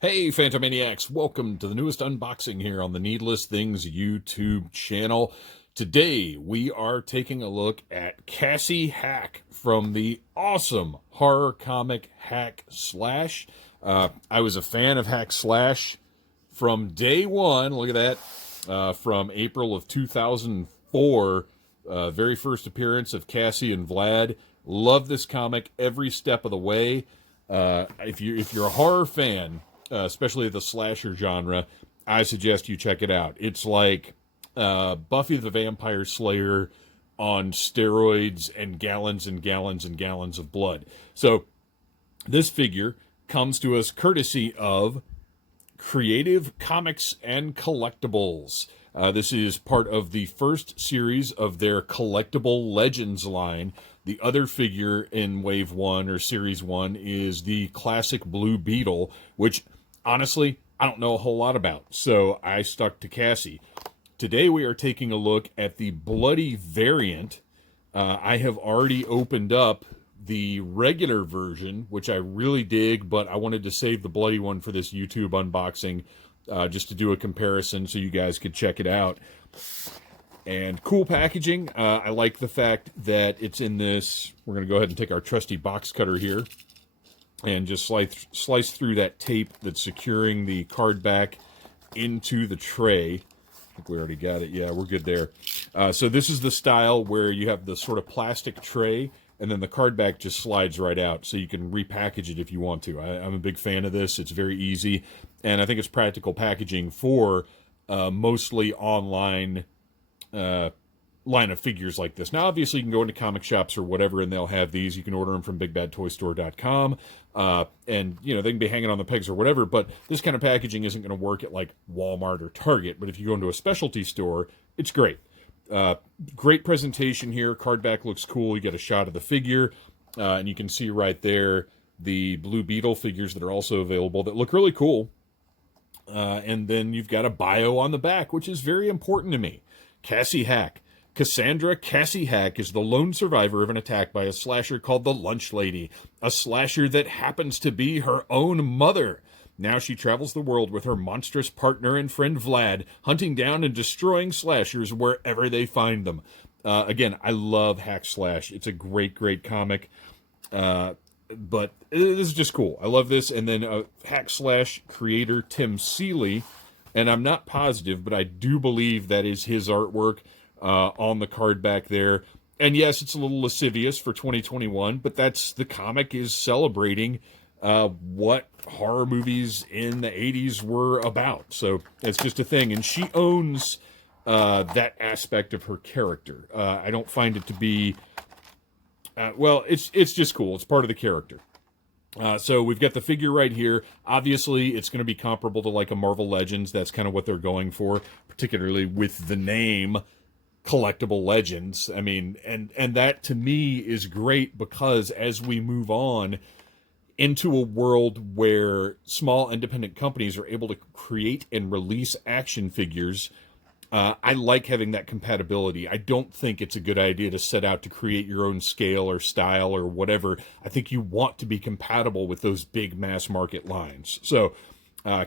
Hey, Phantomaniacs, welcome to the newest unboxing here on the Needless Things YouTube channel. Today, we are taking a look at Cassie Hack from the awesome horror comic Hack Slash. I was a fan of Hack Slash from day one. Look at that. From April of 2004, very first appearance of Cassie and Vlad. Love this comic every step of the way. If you're a horror fan, especially the slasher genre, I suggest you check it out. It's like Buffy the Vampire Slayer on steroids and gallons and gallons and gallons of blood. So this figure comes to us courtesy of Creative Comics and Collectibles. This is part of the first series of their Collectible Legends line. The other figure in Wave 1 or Series 1 is the classic Blue Beetle, which honestly, I don't know a whole lot about, so I stuck to Cassie. Today we are taking a look at the bloody variant. I have already opened up the regular version, which I really dig, but I wanted to save the bloody one for this YouTube unboxing, just to do a comparison so you guys could check it out. And cool packaging. I like the fact that it's in this. We're going to go ahead and take our trusty box cutter here and just slice through that tape that's securing the card back into the tray. I think we already got it. Yeah, we're good there. So this is the style where you have the sort of plastic tray, and then the card back just slides right out, so you can repackage it if you want to. I'm a big fan of this. It's very easy, and I think it's practical packaging for mostly online line of figures like this. Now, obviously, you can go into comic shops or whatever, and they'll have these. You can order them from BigBadToyStore.com, and they can be hanging on the pegs or whatever. But this kind of packaging isn't going to work at like Walmart or Target. But if you go into a specialty store, it's great. Great presentation here. Card back looks cool. You get a shot of the figure, and you can see right there the Blue Beetle figures that are also available that look really cool. And then you've got a bio on the back, which is very important to me. Cassie Hack. Cassandra Cassie Hack is the lone survivor of an attack by a slasher called the Lunch Lady, a slasher that happens to be her own mother. Now she travels the world with her monstrous partner and friend Vlad, hunting down and destroying slashers wherever they find them. Again, I love Hack Slash. It's a great, great comic. But this is just cool. I love this. And then Hack Slash creator Tim Seeley, and I'm not positive, but I do believe that is his artwork on the card back there. And yes, it's a little lascivious for 2021, but that's the comic is celebrating what horror movies in the 80s were about. So it's just a thing. And she owns that aspect of her character. I don't find it to be, well, it's just cool. It's part of the character. So we've got the figure right here. Obviously, it's going to be comparable to like a Marvel Legends. That's kind of what they're going for, particularly with the name Collectible Legends. I mean, and that to me is great because as we move on into a world where small independent companies are able to create and release action figures, I like having that compatibility. I don't think it's a good idea to set out to create your own scale or style or whatever. I think you want to be compatible with those big mass market lines. So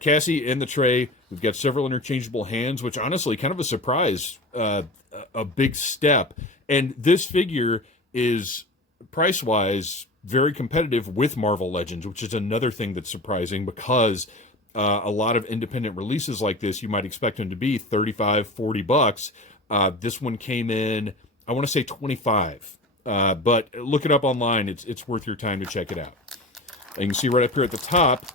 Cassie in the tray. We've got several interchangeable hands, which honestly kind of a surprise, a big step. And this figure is price-wise very competitive with Marvel Legends, which is another thing that's surprising because a lot of independent releases like this, you might expect them to be $35-40. This one came in, I want to say 25. But look it up online. It's worth your time to check it out. And you can see right up here at the top,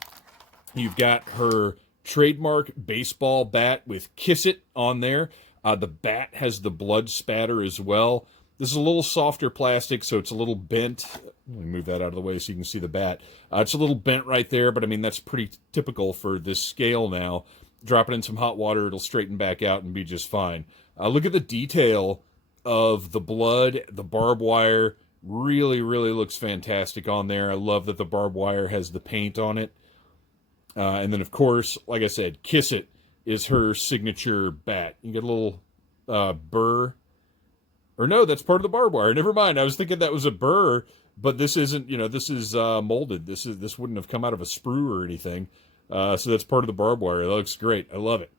you've got her trademark baseball bat with Kiss It on there. The bat has the blood spatter as well. This is a little softer plastic, so it's a little bent. Let me move that out of the way so you can see the bat. It's a little bent right there, but I mean, that's pretty typical for this scale now. Drop it in some hot water, it'll straighten back out and be just fine. Look at the detail of the blood, the barbed wire. Really, really looks fantastic on there. I love that the barbed wire has the paint on it. And then, of course, like I said, Kiss It is her signature bat. You get a little burr. Or no, that's part of the barbed wire. Never mind. I was thinking that was a burr, but this isn't, this is molded. This wouldn't have come out of a sprue or anything. So that's part of the barbed wire. That looks great. I love it.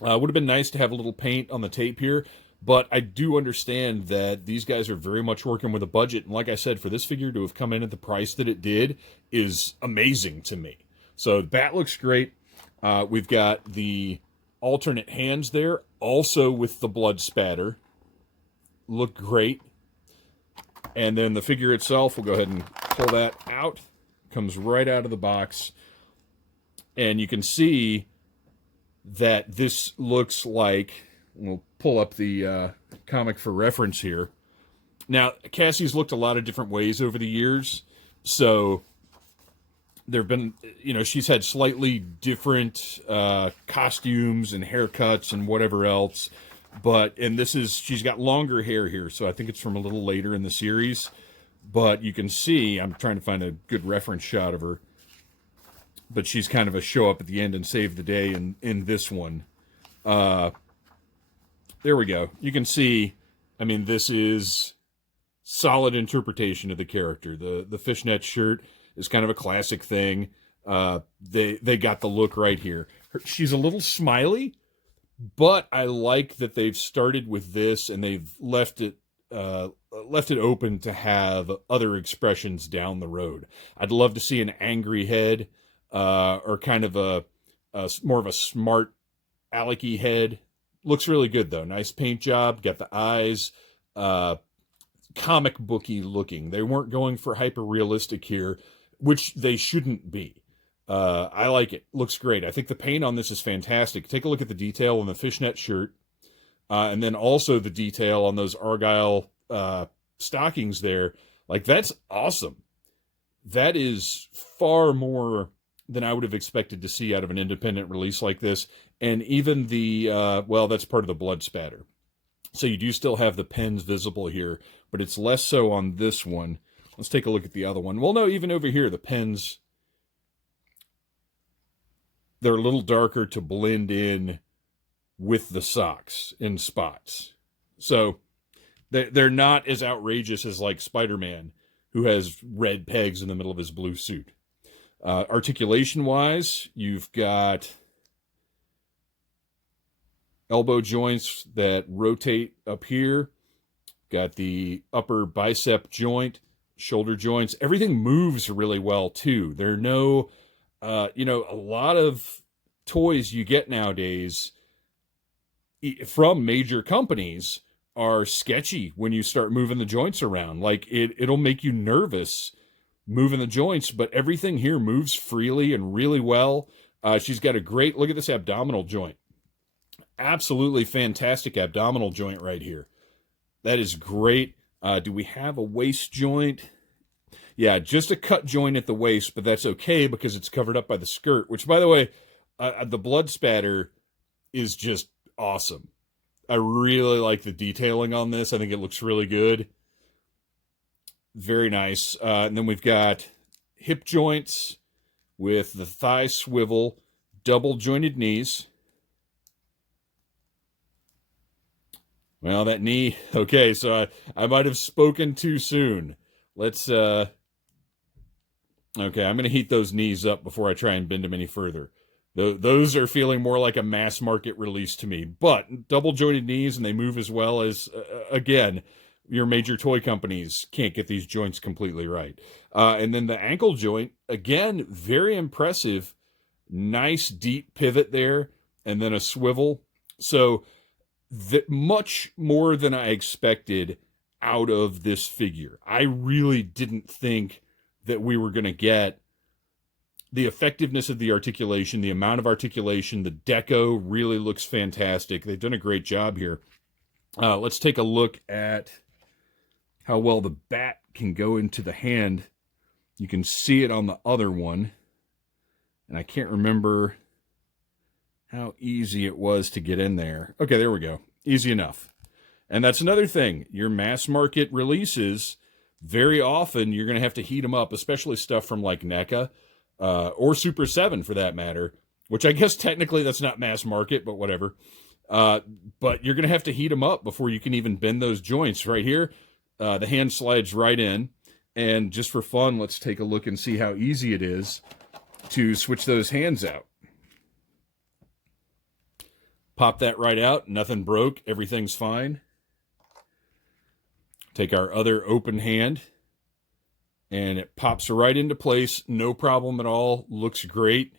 Would have been nice to have a little paint on the tape here, but I do understand that these guys are very much working with a budget. And like I said, for this figure to have come in at the price that it did is amazing to me. So the bat looks great. We've got the alternate hands there, also with the blood spatter. Look great. And then the figure itself, we'll go ahead and pull that out. Comes right out of the box. And you can see that this looks like, we'll pull up the comic for reference here. Now, Cassie's looked a lot of different ways over the years, so there have been, she's had slightly different costumes and haircuts and whatever else, and she's got longer hair here, so I think it's from a little later in the series, but you can see, I'm trying to find a good reference shot of her, but she's kind of a show up at the end and save the day in this one. There we go. You can see, this is solid interpretation of the character. The fishnet shirt is kind of a classic thing. They got the look right here. She's a little smiley, but I like that they've started with this and they've left it open to have other expressions down the road. I'd love to see an angry head, or kind of a more of a smart alecky head. Looks really good though. Nice paint job. Got the eyes, comic booky looking. They weren't going for hyper realistic here, which they shouldn't be. I like it. Looks great. I think the paint on this is fantastic. Take a look at the detail on the fishnet shirt, and then also the detail on those Argyle stockings there. Like, that's awesome. That is far more than I would have expected to see out of an independent release like this. And even the, that's part of the blood spatter. So you do still have the pens visible here, but it's less so on this one. Let's take a look at the other one. Well, no, even over here, the pens, they're a little darker to blend in with the socks in spots. So they're not as outrageous as like Spider-Man, who has red pegs in the middle of his blue suit. Articulation-wise, you've got elbow joints that rotate up here. Got the upper bicep joint, shoulder joints. Everything moves really well, too. There are no, a lot of toys you get nowadays from major companies are sketchy when you start moving the joints around. Like, it'll make you nervous moving the joints, but everything here moves freely and really well. She's got a great, look at this abdominal joint. Absolutely fantastic abdominal joint right here. That is great. Do we have a waist joint? Yeah, just a cut joint at the waist, but that's okay because it's covered up by the skirt, which, by the way, the blood spatter is just awesome. I really like the detailing on this. I think it looks really good. Very nice. And then we've got hip joints with the thigh swivel, double jointed knees. Well, that knee. Okay, so I might have spoken too soon. Let's, okay, I'm going to heat those knees up before I try and bend them any further. Those are feeling more like a mass market release to me. But double jointed knees, and they move as well as, again, your major toy companies can't get these joints completely right. And then the ankle joint, again, very impressive. Nice deep pivot there, and then a swivel. So much more than I expected out of this figure. I really didn't think that we were going to get the effectiveness of the articulation, the amount of articulation. The deco really looks fantastic. They've done a great job here. Let's take a look at how well the bat can go into the hand. You can see it on the other one. And I can't remember how easy it was to get in there. Okay, there we go. Easy enough. And that's another thing. Your mass market releases, very often you're going to have to heat them up, especially stuff from like NECA or Super 7 for that matter, which I guess technically that's not mass market, but whatever. But you're going to have to heat them up before you can even bend those joints. Right here, the hand slides right in. And just for fun, let's take a look and see how easy it is. to switch those hands out. Pop that right out. Nothing broke. Everything's fine. Take our other open hand, and it pops right into place. No problem at all. Looks great.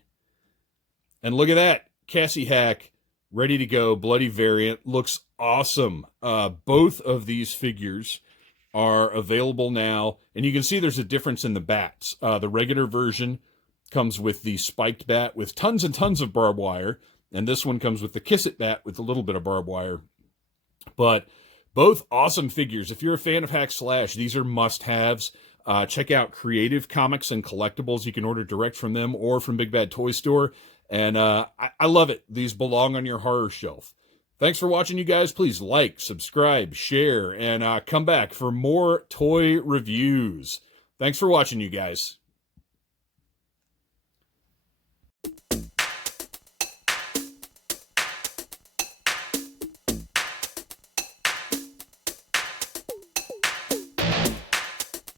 And look at that. Cassie Hack, ready to go. Bloody variant. Looks awesome. Both of these figures are available now. And you can see there's a difference in the bats. The regular version comes with the spiked bat with tons and tons of barbed wire. And this one comes with the Kiss-It bat with a little bit of barbed wire. But both awesome figures. If you're a fan of Hack Slash, these are must-haves. Check out Creative Comics and Collectibles. You can order direct from them or from Big Bad Toy Store. And I love it. These belong on your horror shelf. Thanks for watching, you guys. Please like, subscribe, share, and come back for more toy reviews. Thanks for watching, you guys.